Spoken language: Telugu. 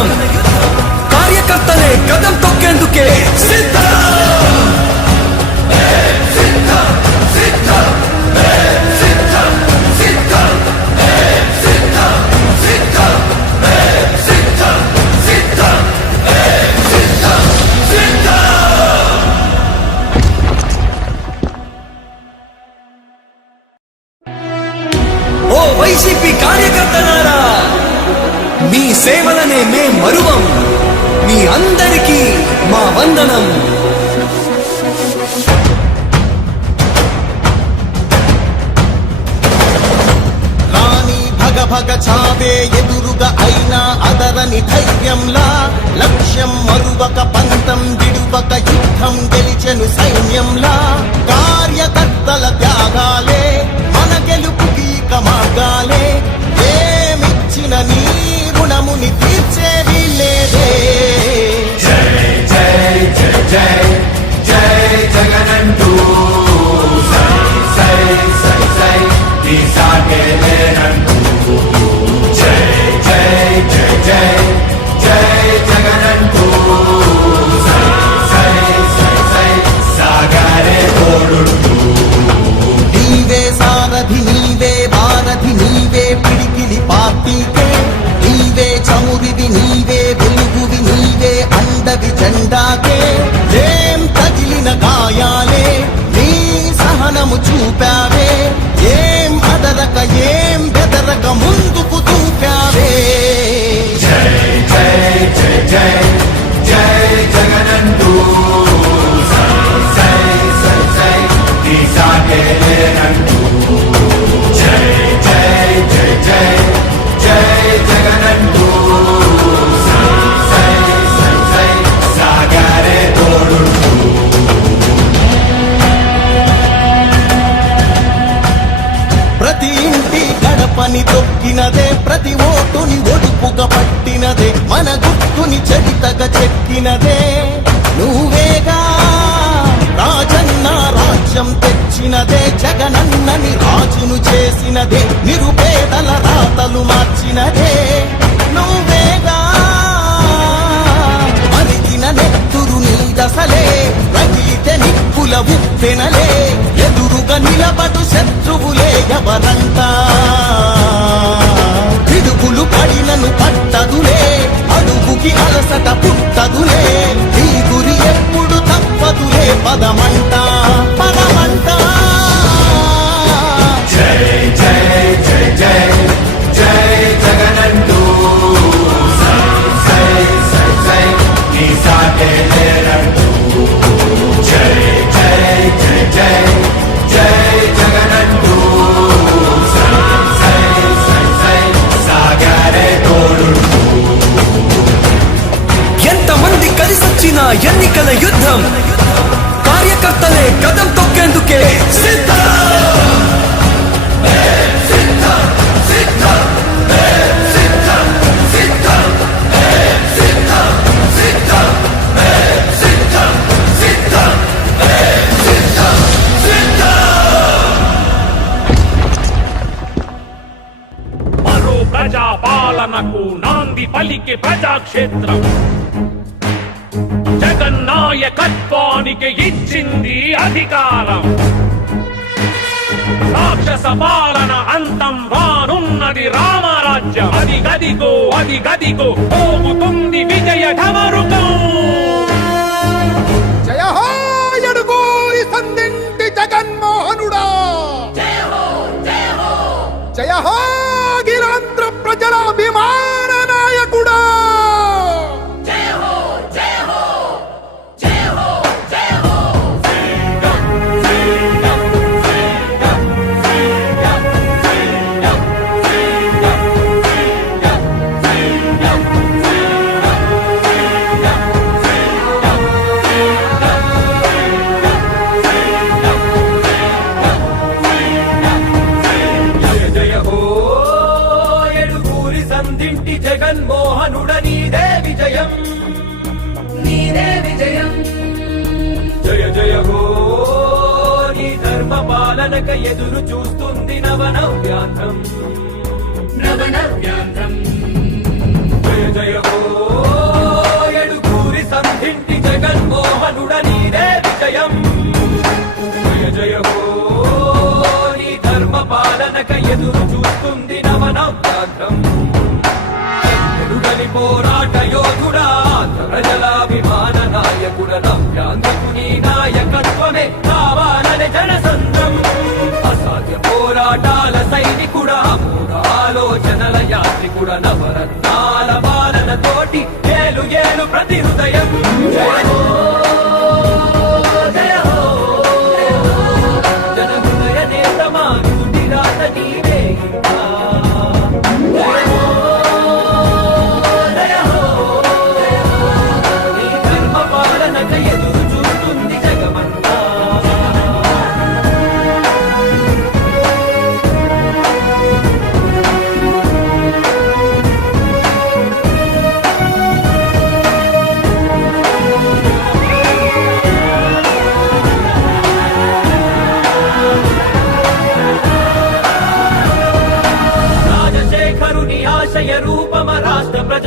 యుద్ధం కార్యకర్తలే కదం తొక్కేందుకే సిద్ధం ఓ వైసీపీ కార్యకర్తలారా, మీ సేవలనే మే మరువం. మీ అందరికీ మా వందనం. రాణి భగ భగ చావే ఎదురుగా అయినా అదరని ధైర్యంలా, లక్ష్యం మరువక పంతం విడువక యుద్ధం గెలిచెను సైన్యంలా. కార్యకర్తల త్యాగాలే మన గెలుపుకి మార్గాలే, ఏమిచ్చిన నీ రుణముని తీర్చేది లేదే. జై జై జై జై జై జగనంటూ సై సై సై సై నీ సాగే లేనంటూ. జై జై జై జై జై జగనంటూ సై సై సై సై సాగరే తోడుంటూ. నీవే సారథి నీవే వారధి నీవే పిడికిలి పార్టీకే, నీవే చమురివి నీవే వెలుగువి నీవే అండవి జెండాకే. ఏం తగిలిన గాయాలే నీ సహనము చూపావే, ఏం అదరక ఏం బెదరక ముందుకు చూపావే. జై జై జై జై జై జగనంటూ సై సై సై సై నీ సాగే లేనంటూ. జై జై జై జై జై జగనంటూ సై సై సై సై సాగరే తోడుంటూ. ప్రతి ఇంటి గడపని తొక్కినదే, ప్రతి ఓటుని ఒడుపుగా పట్టినదే, మన గుర్తుని చరితగా చెక్కినదే నువ్వేగా. రాజన్న రాజ్యం తెచ్చినదే, జగనన్నని రాజును చేసినదే, నిరుపేదల రాతలు మార్చినదే నువ్వేగా. మరిగిన నెత్తురు నీ దశలే, రగిలితే నిప్పుల ఉప్పెనలే, ఎదురుగా నిలబడు శత్రువులే ఎవరంతా. పిడుగులు పడినను పట్టదులే, అడుగుకి అలసట పుట్టదులే, ఈ గురి ఎప్పుడు తప్పదులే, పదమంట పదమంట. జై జై జై జై జై జగనంటూ సై సై సై సై నీ సాగే లేనంటూ. జై జై జై జై జై జగనంటూ సై సై సై సై సాగరే తోడుంటూ. ఎంతమంది కలిసొచ్చిన ఎన్నికల యుద్ధం కార్యకర్తలే కదం తొక్కేందుకే సిద్ధం. మరో ప్రజాపాలనకు నాంది పలికే ప్రజాక్షేత్రం, జగన్నాయకత్వానికి ఇచ్చింది అధికారం. రాక్షస పాలన అంతం రానున్నది రామరాజ్యం. అది గదిగో అది గదిగో పోగుతుంది విజయ ఢమరుకం. జయ హో ఎడుగూరి సందింటి జగన్మోహనుడా, జయ హో అఖిలాంధ్ర ప్రజల అభిమాన నాయకుడా. జగన్మోహనుడ నీదే విజయం, నీదే విజయం. జయ జయ హో నీ ధర్మ పాలనక ఎదురు చూస్తుంది నవనవ్యాంధ్రం, నవనవ్యాంధ్రం. జయ జయ హో విజయం జయ జయ హో నీ ధర్మ పాలనక ఎదురు చూస్తుంది నవనవ్యాఘ్రం ఎదుగని పోరాట యోధుడా ప్రజలాభిమాన నాయకుడ నవ్యాంధ్రకు నీ నాయకత్వమే కావాలని జనసంద్రం అసాధ్య పోరాటాల సైనికుడా అమోఘ ఆలోచనల యాత్రికుడ నవరత్న